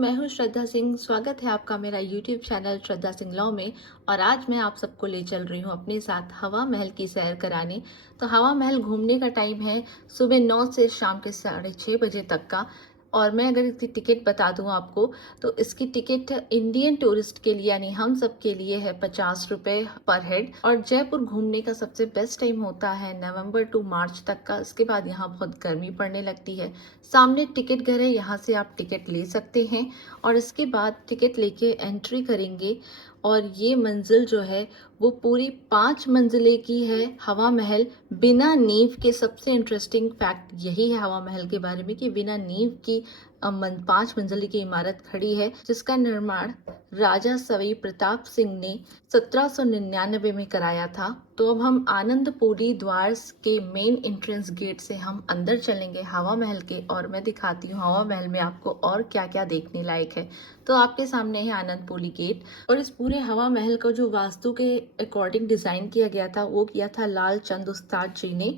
मैं हूँ श्रद्धा सिंह। स्वागत है आपका मेरा यूट्यूब चैनल श्रद्धा सिंह लॉ में। और आज मैं आप सबको ले चल रही हूँ अपने साथ हवा महल की सैर कराने। तो हवा महल घूमने का टाइम है सुबह 9 से शाम के 6:30 बजे तक का। और मैं अगर इसकी टिकट बता दूँ आपको, तो इसकी टिकट इंडियन टूरिस्ट के लिए यानी हम सब के लिए है 50 रुपये पर हेड। और जयपुर घूमने का सबसे बेस्ट टाइम होता है नवंबर टू मार्च तक का। इसके बाद यहाँ बहुत गर्मी पड़ने लगती है। सामने टिकट घर है, यहाँ से आप टिकट ले सकते हैं और इसके बाद टिकट लेके एंट्री करेंगे। और ये मंजिल जो है वो पूरी 5 मंजिले की है हवा महल, बिना नींव के। सबसे इंटरेस्टिंग फैक्ट यही है हवा महल के बारे में कि बिना नींव की 5 मंजिले की इमारत खड़ी है, जिसका निर्माण राजा सवाई प्रताप सिंह ने 1799 में कराया था। तो अब हम आनंदपुरी द्वार के मेन एंट्रेंस गेट से हम अंदर चलेंगे हवा महल के, और मैं दिखाती हूँ हवा महल में आपको और क्या क्या देखने लायक है। तो आपके सामने है आनंदपुरी गेट। और इस पूरे हवा महल को जो वास्तु के अकॉर्डिंग डिज़ाइन किया गया था वो किया था लाल चंद उस्ताद जी ने।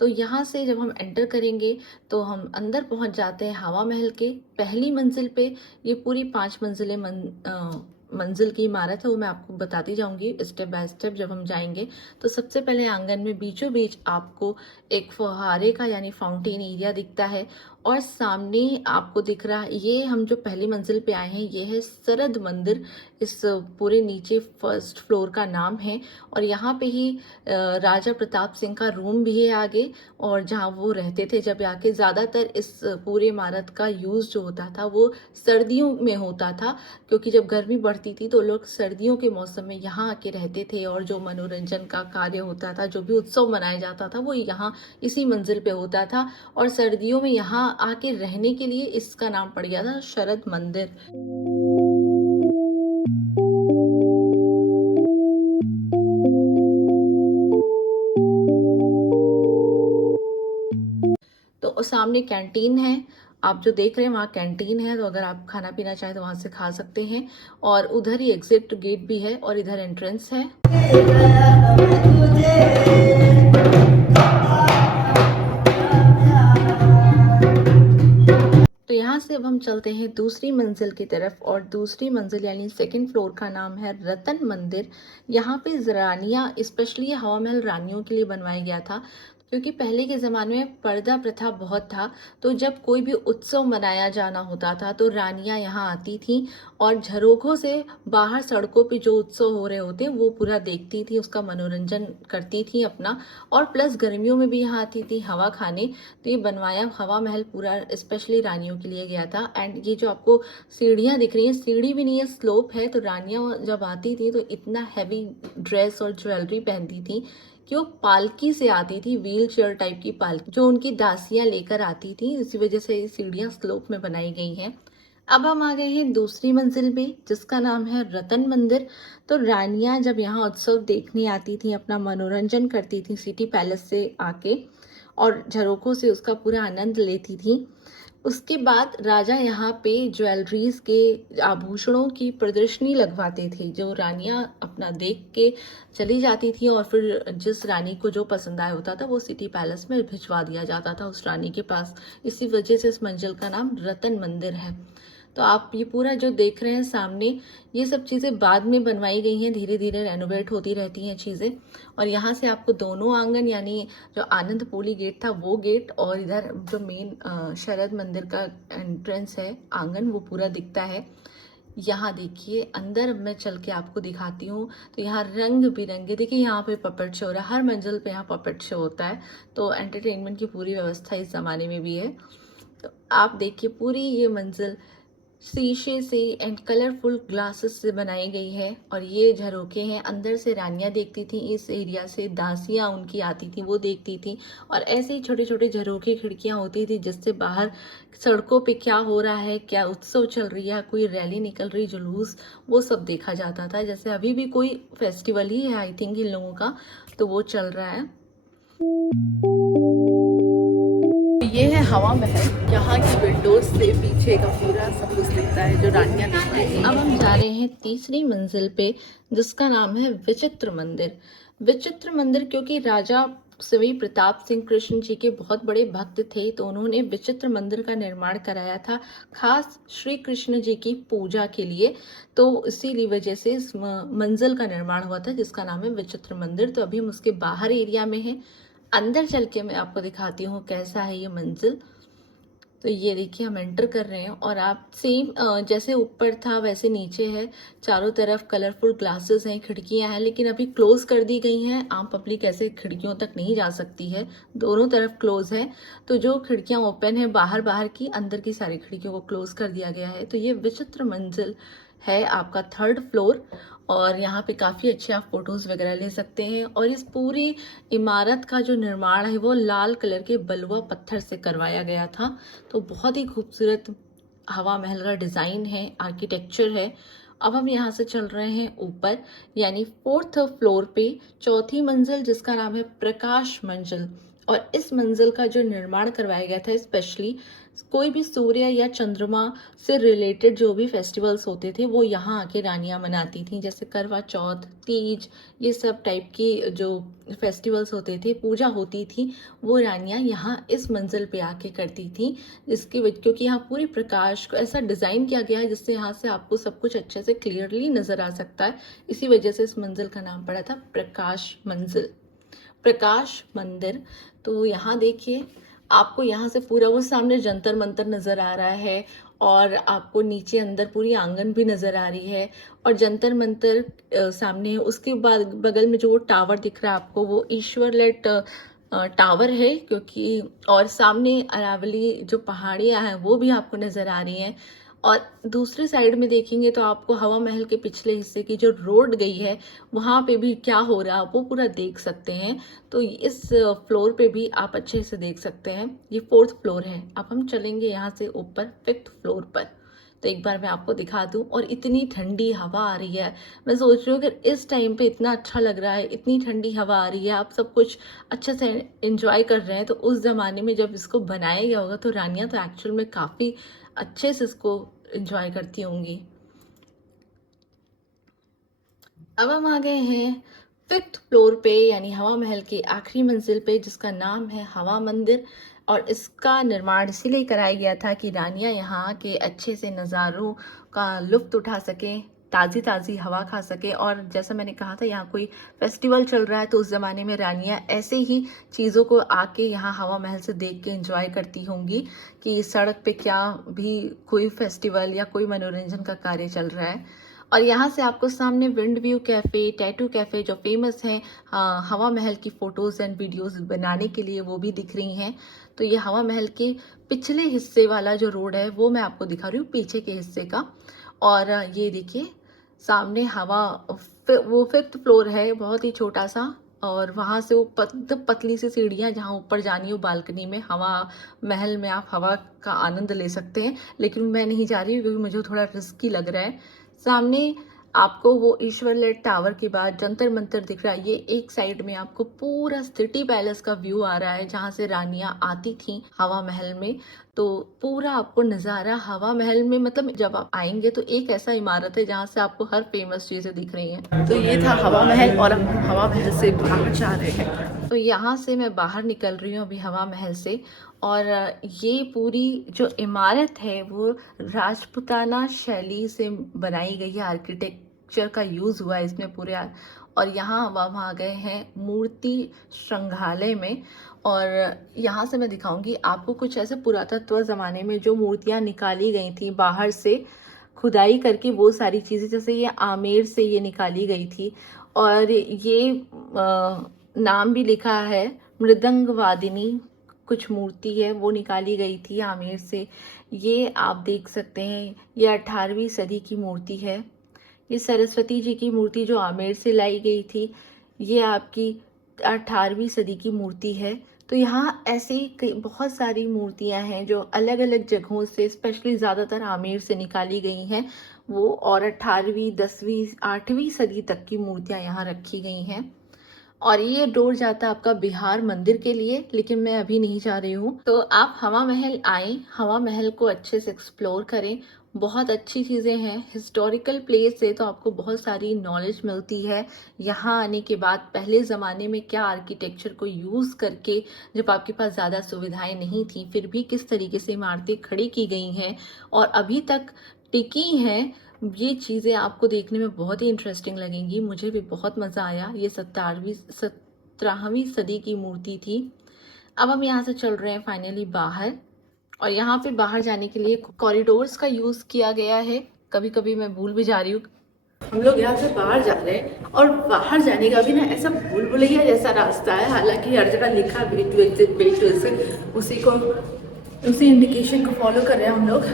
तो यहाँ से जब हम एंटर करेंगे तो हम अंदर पहुँच जाते हैं हवा महल के पहली मंजिल पे। ये पूरी 5 मंजिलें मंजिल की इमारत है, वो मैं आपको बताती जाऊंगी स्टेप बाय स्टेप जब हम जाएंगे। तो सबसे पहले आंगन में बीचों बीच आपको एक फुहारे का यानी फाउंटेन एरिया दिखता है। और सामने आपको दिख रहा है, ये हम जो पहली मंजिल पे आए हैं ये है सरद मंदिर। इस पूरे नीचे फर्स्ट फ्लोर का नाम है। और यहाँ पे ही राजा प्रताप सिंह का रूम भी है आगे, और जहाँ वो रहते थे जब आके। ज़्यादातर इस पूरे इमारत का यूज़ जो होता था वो सर्दियों में होता था, क्योंकि जब गर्मी बढ़ती थी तो लोग सर्दियों के मौसम में यहाँ आके रहते थे। और जो मनोरंजन का कार्य होता था, जो भी उत्सव मनाया जाता था, वो यहाँ इसी मंजिल पे होता था। और सर्दियों में यहाँ आके रहने के लिए इसका नाम पड़ गया था शरद मंदिर। तो सामने कैंटीन है, आप जो देख रहे हैं वहाँ कैंटीन है। तो अगर आप खाना पीना चाहें तो वहाँ से खा सकते हैं। और उधर ही एग्जिट गेट भी है और इधर एंट्रेंस है। तो यहाँ से अब हम चलते हैं दूसरी मंजिल की तरफ। और दूसरी मंजिल यानी सेकंड फ्लोर का नाम है रतन मंदिर। यहाँ पे रानियाँ, स्पेशली हवा महल रानियों के लिए बनवाया गया था, क्योंकि पहले के ज़माने में पर्दा प्रथा बहुत था। तो जब कोई भी उत्सव मनाया जाना होता था तो रानियाँ यहाँ आती थीं और झरोखों से बाहर सड़कों पे जो उत्सव हो रहे होते वो पूरा देखती थी, उसका मनोरंजन करती थी अपना। और प्लस गर्मियों में भी यहाँ आती थी हवा खाने। तो ये बनवाया हवा महल पूरा स्पेशली रानियों के लिए गया था। एंड ये जो आपको सीढ़ियाँ दिख रही हैं, सीढ़ी भी नहीं है, स्लोप है। तो रानियाँ जब आती थी तो इतना हैवी ड्रेस और ज्वेलरी पहनती थी कि वो पालकी से आती थी, व्हील चेयर टाइप की पालकी जो उनकी दासियाँ लेकर आती थी। इसी वजह से ये सीढ़ियाँ स्लोप में बनाई गई हैं। अब हम आ गए हैं दूसरी मंजिल पे, जिसका नाम है रतन मंदिर। तो रानियाँ जब यहाँ उत्सव देखने आती थी, अपना मनोरंजन करती थी सिटी पैलेस से आके, और झरोखों से उसका पूरा आनंद लेती थी। उसके बाद राजा यहाँ पे ज्वेलरीज के आभूषणों की प्रदर्शनी लगवाते थे, जो रानियाँ अपना देख के चली जाती थी। और फिर जिस रानी को जो पसंद आया होता था वो सिटी पैलेस में भिजवा दिया जाता था उस रानी के पास। इसी वजह से इस मंजिल का नाम रतन मंदिर है। तो आप ये पूरा जो देख रहे हैं सामने, ये सब चीज़ें बाद में बनवाई गई हैं, धीरे धीरे रेनोवेट होती रहती हैं चीज़ें। और यहाँ से आपको दोनों आंगन, यानी जो आनंदपुरी गेट था वो गेट, और इधर जो मेन शरद मंदिर का एंट्रेंस है आंगन, वो पूरा दिखता है। यहाँ देखिए अंदर मैं चल के आपको दिखाती हूँ। तो यहाँ रंग बिरंगे, देखिए यहाँ पे पपेट शो हो रहा है, हर मंजिल पे यहाँ पपेट शो होता है। तो एंटरटेनमेंट की पूरी व्यवस्था इस ज़माने में भी है। तो आप देखिए पूरी ये मंजिल शीशे से एंड कलरफुल ग्लासेस से बनाई गई है। और ये झरोखे हैं, अंदर से रानियाँ देखती थी, इस एरिया से दासियाँ उनकी आती थी वो देखती थी। और ऐसे ही छोटे छोटे झरोखे खिड़कियाँ होती थी, जिससे बाहर सड़कों पे क्या हो रहा है, क्या उत्सव चल रही है, कोई रैली निकल रही, जुलूस, वो सब देखा जाता था। जैसे अभी भी कोई फेस्टिवल ही है आई थिंक इन लोगों का, तो वो चल रहा है। ये है हवा महल, यहाँ की विंडोज से पीछे का पूरा सब कुछ दिखता है जो रानियाँ देखती हैं। अब हम जा रहे हैं तीसरी मंजिल पे, जिसका नाम है विचित्र मंदिर। विचित्र मंदिर क्योंकि राजा स्वामी प्रताप सिंह कृष्ण जी के बहुत बड़े भक्त थे, तो उन्होंने विचित्र मंदिर का निर्माण कराया था, खास श्री कृष्ण जी की पूजा के लिए। तो इसीलिए वजह से इस मंजिल का निर्माण हुआ था, जिसका नाम है विचित्र मंदिर। तो अभी हम उसके बाहर एरिया में हैं। अंदर चल के मैं आपको दिखाती हूँ कैसा है ये मंजिल। तो ये देखिए हम एंटर कर रहे हैं और आप सेम जैसे ऊपर था वैसे नीचे है। चारों तरफ कलरफुल ग्लासेस हैं, खिड़कियां हैं, लेकिन अभी क्लोज कर दी गई हैं। आम पब्लिक ऐसे खिड़कियों तक नहीं जा सकती है, दोनों तरफ क्लोज है। तो जो खिड़कियां ओपन है बाहर बाहर की, अंदर की सारी खिड़कियों को क्लोज कर दिया गया है। तो ये विचित्र मंजिल है आपका 3rd फ्लोर, और यहाँ पे काफ़ी अच्छे आप फोटोज़ वगैरह ले सकते हैं। और इस पूरी इमारत का जो निर्माण है वो लाल कलर के बलुआ पत्थर से करवाया गया था। तो बहुत ही खूबसूरत हवा महल का डिज़ाइन है, आर्किटेक्चर है। अब हम यहाँ से चल रहे हैं ऊपर, यानी 4th फ्लोर पे, चौथी मंजिल, जिसका नाम है प्रकाश मंजिल। और इस मंजिल का जो निर्माण करवाया गया था स्पेशली, कोई भी सूर्य या चंद्रमा से रिलेटेड जो भी फेस्टिवल्स होते थे वो यहाँ आके रानियाँ मनाती थीं, जैसे करवा चौथ, तीज, ये सब टाइप की जो फेस्टिवल्स होते थे, पूजा होती थी, वो रानियाँ यहाँ इस मंजिल पे आके करती थीं। इसकी वजह क्योंकि यहाँ पूरी प्रकाश को ऐसा डिज़ाइन किया गया है जिससे यहाँ से आपको सब कुछ अच्छे से क्लियरली नज़र आ सकता है। इसी वजह से इस मंजिल का नाम पड़ा था प्रकाश मंजिल, प्रकाश मंदिर। तो यहाँ देखिए आपको यहाँ से पूरा वो सामने जंतर मंतर नज़र आ रहा है, और आपको नीचे अंदर पूरी आंगन भी नज़र आ रही है। और जंतर मंतर सामने है। उसके बाद बगल में जो वो टावर दिख रहा है आपको, वो ईश्वर लेट टावर है, क्योंकि और सामने अरावली जो पहाड़ियाँ हैं वो भी आपको नज़र आ रही हैं। और दूसरी साइड में देखेंगे तो आपको हवा महल के पिछले हिस्से की जो रोड गई है वहाँ पे भी क्या हो रहा है वो पूरा देख सकते हैं। तो इस फ्लोर पे भी आप अच्छे से देख सकते हैं। ये 4th फ्लोर है। अब हम चलेंगे यहाँ से ऊपर 5th फ्लोर पर। तो एक बार मैं आपको दिखा दूं, और इतनी ठंडी हवा आ रही है। मैं सोच रही हूँ कि इस टाइम पे इतना अच्छा लग रहा है, इतनी ठंडी हवा आ रही है, आप सब कुछ अच्छे से एंजॉय कर रहे हैं। तो उस ज़माने में जब इसको बनाया गया होगा तो रानियाँ तो एक्चुअल में काफ़ी अच्छे से इसको एंजॉय करती होंगी। अब हम आ गए हैं 5th फ्लोर पे, यानी हवा महल की आखिरी मंजिल पे, जिसका नाम है हवा मंदिर। और इसका निर्माण इसीलिए कराया गया था कि रानियां यहाँ के अच्छे से नज़ारों का लुत्फ़ उठा सकें, ताज़ी ताज़ी हवा खा सकें। और जैसा मैंने कहा था यहाँ कोई फेस्टिवल चल रहा है तो उस ज़माने में रानियां ऐसे ही चीज़ों को आके यहाँ हवा महल से देख के एंजॉय करती होंगी कि सड़क पे क्या भी कोई फेस्टिवल या कोई मनोरंजन का कार्य चल रहा है। और यहाँ से आपको सामने wind view cafe, tattoo cafe जो फेमस हैं हवा महल की फ़ोटोज़ एंड वीडियोज़ बनाने के लिए, वो भी दिख रही हैं। तो ये हवा महल के पिछले हिस्से वाला जो रोड है वो मैं आपको दिखा रही हूँ, पीछे के हिस्से का। और ये देखिए सामने वो 5th फ्लोर है, बहुत ही छोटा सा। और वहाँ से वो पतली सी सीढ़ियाँ जहाँ ऊपर जानी हो बालकनी में, हवा महल में आप हवा का आनंद ले सकते हैं। लेकिन मैं नहीं जा रही हूँ क्योंकि मुझे थोड़ा रिस्की लग रहा है। सामने आपको वो ईश्वर लेट टावर के बाद जंतर मंतर दिख रहा है। ये एक साइड में आपको पूरा सिटी पैलेस का व्यू आ रहा है, जहाँ से रानियां आती थीं हवा महल में। तो पूरा आपको नज़ारा हवा महल में, मतलब जब आप आएंगे तो एक ऐसा इमारत है जहाँ से आपको हर फेमस चीज़ें दिख रही हैं। तो ये था हवा महल, और हम हवा महल से बाहर जा रहे हैं। तो यहाँ से मैं बाहर निकल रही हूँ अभी हवा महल से। और ये पूरी जो इमारत है वो राजपूताना शैली से बनाई गई है, आर्किटेक्चर का यूज़ हुआ है इसमें पूरे। और यहाँ हम आ गए हैं मूर्ति संग्रहालय में। और यहाँ से मैं दिखाऊंगी आपको कुछ ऐसे पुरातत्व ज़माने में जो मूर्तियाँ निकाली गई थी बाहर से, खुदाई करके वो सारी चीज़ें, जैसे ये आमेर से ये निकाली गई थी। और ये नाम भी लिखा है मृदंग वादिनी, कुछ मूर्ति है वो निकाली गई थी आमेर से। ये आप देख सकते हैं, ये 18वीं सदी की मूर्ति है। ये सरस्वती जी की मूर्ति जो आमेर से लाई गई थी, ये आपकी 18वीं सदी की मूर्ति है। तो यहाँ ऐसे कई बहुत सारी मूर्तियाँ हैं जो अलग अलग जगहों से, स्पेशली ज़्यादातर आमेर से निकाली गई हैं वो। और 18वीं 10वीं 8वीं सदी तक की मूर्तियाँ यहाँ रखी गई हैं। और ये डोर जाता है आपका बिहार मंदिर के लिए, लेकिन मैं अभी नहीं जा रही हूँ। तो आप हवा महल आएँ, हवा महल को अच्छे से एक्सप्लोर करें, बहुत अच्छी चीज़ें हैं। हिस्टोरिकल प्लेस है तो आपको बहुत सारी नॉलेज मिलती है। यहाँ आने के बाद पहले ज़माने में क्या आर्किटेक्चर को यूज़ करके, जब आपके पास ज़्यादा सुविधाएं नहीं थी, फिर भी किस तरीके से इमारतें खड़ी की गई हैं और अभी तक टिकी हैं, ये चीज़ें आपको देखने में बहुत ही इंटरेस्टिंग लगेंगी। मुझे भी बहुत मज़ा आया। ये 17वीं सदी की मूर्ति थी। अब हम यहाँ से चल रहे हैं फाइनली बाहर, और यहाँ पे बाहर जाने के लिए कॉरिडोर्स का यूज़ किया गया है। कभी कभी मैं भूल भी जा रही हूँ। हम लोग यहाँ से बाहर जा रहे हैं और बाहर जाने का भी ना ऐसा भूल भुलैया जैसा रास्ता है, हालांकि हर जगह लिखा way to exit, way to exit, उसी इंडिकेशन को फॉलो कर रहे हैं हम लोग।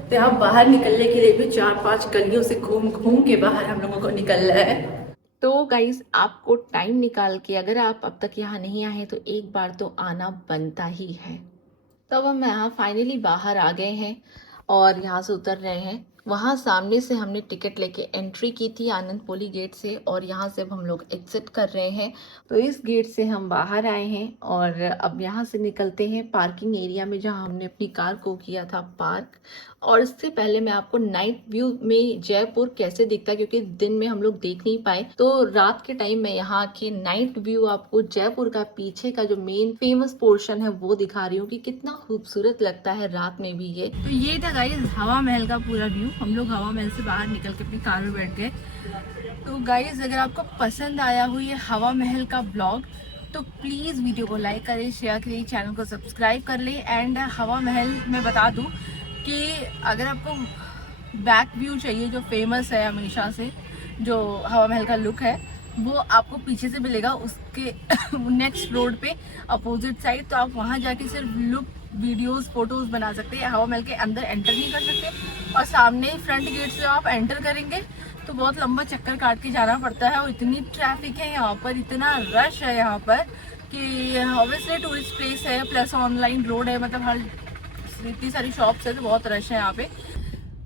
तो यहाँ बाहर निकलने के लिए भी 4-5 गलियों से घूम घूम के बाहर हम लोगों को निकलना है। तो गाइज, आपको टाइम निकाल के, अगर आप अब तक यहाँ नहीं आए तो एक बार तो आना बनता ही है। तब हम यहाँ फाइनली बाहर आ गए हैं और यहाँ से उतर रहे हैं। वहाँ सामने से हमने टिकट लेके एंट्री की थी आनंद पोली गेट से, और यहाँ से अब हम लोग एग्जिट कर रहे हैं। तो इस गेट से हम बाहर आए हैं और अब यहाँ से निकलते हैं पार्किंग एरिया में, जहाँ हमने अपनी कार को किया था पार्क। और इससे पहले मैं आपको नाइट व्यू में जयपुर कैसे दिखता है, क्योंकि दिन में हम लोग देख नहीं पाए, तो रात के टाइम में यहाँ के नाइट व्यू आपको जयपुर का पीछे का जो मेन फेमस पोर्शन है वो दिखा रही हूँ कि कितना खूबसूरत लगता है रात में भी ये। तो ये था गाइस हवा महल का पूरा व्यू। हम लोग हवा महल से बाहर निकल के अपनी कार में बैठ गए। तो गाइस, अगर आपको पसंद आया हो ये हवा महल का ब्लॉग तो प्लीज़ वीडियो को लाइक करें, शेयर करें, चैनल को सब्सक्राइब कर लें। एंड हवा महल में बता दूँ कि अगर आपको बैक व्यू चाहिए जो फेमस है हमेशा से, जो हवा महल का लुक है, वो आपको पीछे से मिलेगा उसके नेक्स्ट रोड पे अपोजिट साइड। तो आप वहाँ जाके सिर्फ लुक, वीडियोस, फोटोज बना सकते हैं। हवा महल के अंदर एंटर नहीं कर सकते, और सामने ही फ्रंट गेट से आप एंटर करेंगे तो बहुत लंबा चक्कर काट के जाना पड़ता है। और इतनी ट्रैफिक है यहाँ पर, इतना रश है यहाँ पर कि ऑब्वियसली टूरिस्ट प्लेस है, प्लस ऑनलाइन रोड है, मतलब हर इतनी सारी शॉप्स है तो बहुत रश है यहाँ पे।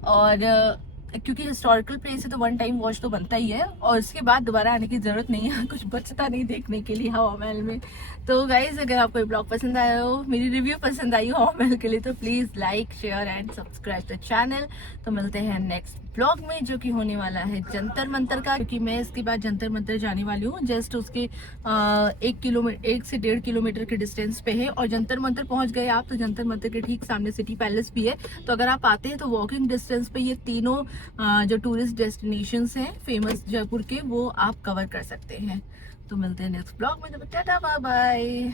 और क्योंकि हिस्टोरिकल प्लेस है तो वन टाइम वॉच तो बनता ही है, और इसके बाद दोबारा आने की ज़रूरत नहीं है, कुछ बचता नहीं देखने के लिए हवा महल में। तो गाइज, अगर आपको ये ब्लॉग पसंद आया हो, मेरी रिव्यू पसंद आई हो हवा महल के लिए, तो please like, share and subscribe the channel. तो मिलते हैं नेक्स्ट ब्लॉग में, जो कि होने वाला है जंतर मंतर का, क्योंकि मैं इसके बाद जंतर मंतर जाने वाली हूँ। जस्ट उसके 1 से 1.5 किलोमीटर के डिस्टेंस पे है। और जंतर मंतर पहुँच गए आप तो जंतर मंतर के ठीक सामने सिटी पैलेस भी है। तो अगर आप आते हैं तो वॉकिंग डिस्टेंस पे ये तीनों जो टूरिस्ट डेस्टिनेशंस हैं फेमस जयपुर के, वो आप कवर कर सकते हैं। तो मिलते हैं नेक्स्ट ब्लॉग में, टाटा बाय बाय।